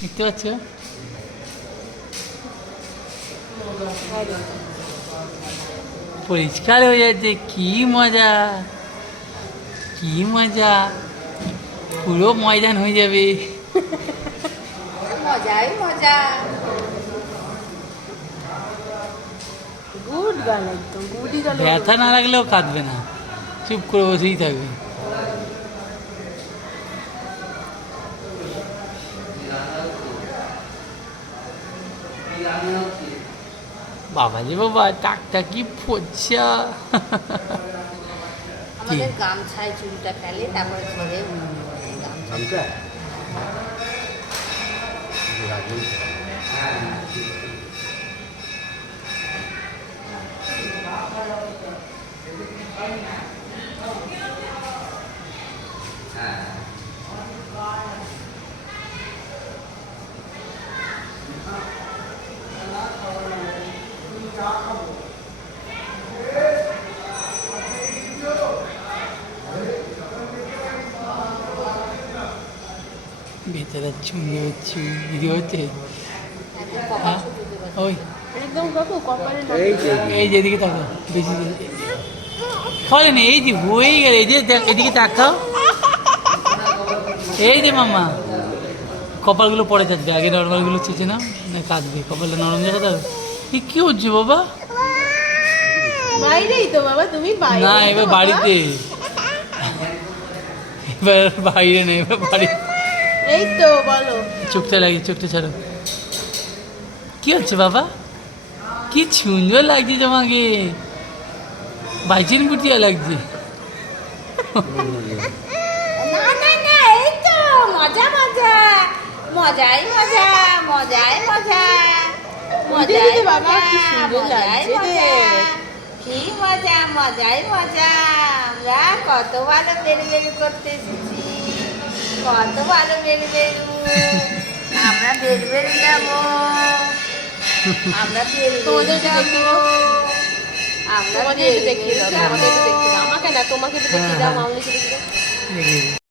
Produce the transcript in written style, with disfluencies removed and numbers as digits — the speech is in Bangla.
দেখতে পাচ্ছ পরিষ্কার হয়ে যাচ্ছে, কি মজা কি মজা, পুরো ময়দান হয়ে যাবে। মজাই মজা। গুড গান, একদম গুডই গান। ব্যথা না লাগলেও কাঁদবে না, চুপ করে বসেই থাকবে। বাবা যে বাবা, টাকটা কি ফোচ্ছা। আমাদের গামছায় চুলটা ফেলে, তারপরে ছেড়ে গামছা। বেচারা চুমড়ে হচ্ছে, দিদি হচ্ছে। একদম কপাল শুকিয়ে দেবে। ওই একদম কাকু কপালে এই যেদিকে তাকাও, বেশি ফলেনি, এই যে হয়ে গেল, এই যে এদিকে তাকাও, এই যে মামা কপালগুলো পরে যাচ্ছে, আগে নর্মালগুলো চেঁচে নাও, না কাঁদবে, কপালটা নরম জায়গা দাও। এই কি হচ্ছে বাবা? বাইরেই তো বাবা, তুমি বাইরে না এবার বাড়িতে, এবার বাইরে নেই, এবার বাড়ি। এই তো বলো। চোখটা লাগিয়ে, চোখটা ছাড়ো। কি হচ্ছে বাবা? কি সুন্দর লাগছে তোমাকে, বাইচেন বুটিয়া লাগছে। না না না, এই তো মজা মজা, মজাই মজা, মজাই মজা, মজাই বাবা, কি সুন্দর লাগছে। কি মজা, মজাই মজা। আমরা কত ভালো বেরু বেরু করতে এসেছি, কত ভালো বেরু বেরু। আমরা বেরু বেরু যাবো, আমরা বেরু বেরু যাবো, আমরা বেরু বেরু যাবো। আমাকে না, তোমাকে দেখিয়ে দাও, মামনিকে দেখিয়ে দাও।